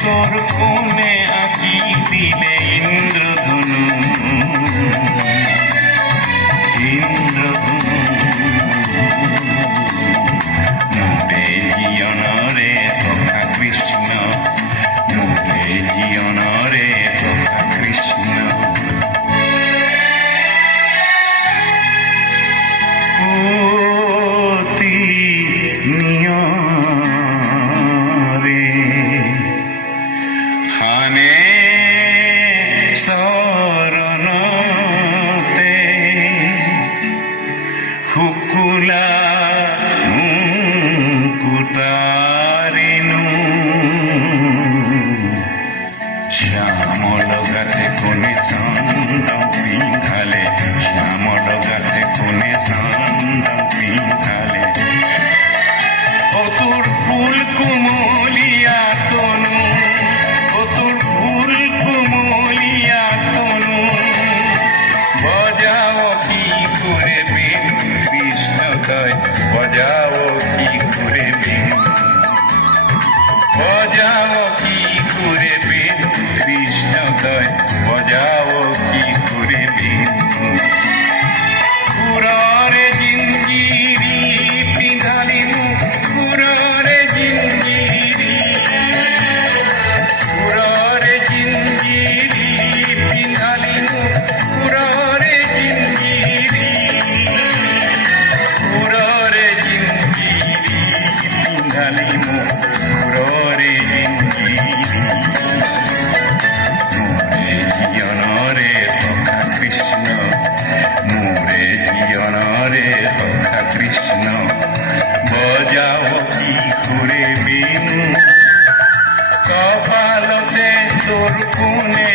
তোর কোণে আঁকি দিলে ইন্দ্রধনু ইন্দ্রধনু মোরে জীবনরে তথা কৃষ্ণ মোরে জীবনরে তথা কৃষ্ণ অতি নিয়রে খানে শরণতে হুকুলা মুকুতারিনু শ্যামল গাছে কোনে চন্দন পিঁধালে শ্যামল গাছে কোনে চন্দন পিঁধালে ও তোর ফুল কুমলিয়া তনু ও তোর ফুল কুমলিয়া তনু বজাও কি করে বেনু কৃষ্ণদয় বজাও কি করে বেনু বজাও কি করে বেনু কৃষ্ণদয় বজাও কি করে বেনু কুররে জিঞ্জিরি পিঁধালিনু কুররে জিঞ্জিরি কুররে জিঞ্জিরি পিঁধালিনু কুররে জিঞ্জিরি কুররে জিঞ্জিরি পিঁধালিনু কুররে জিঞ্জিরি মোরে জীবনরে তথা কৃষ্ণ মোরে জীবনরে তথা কৃষ্ণ বজাও কি করে বেনু কপালতে তোর কোণে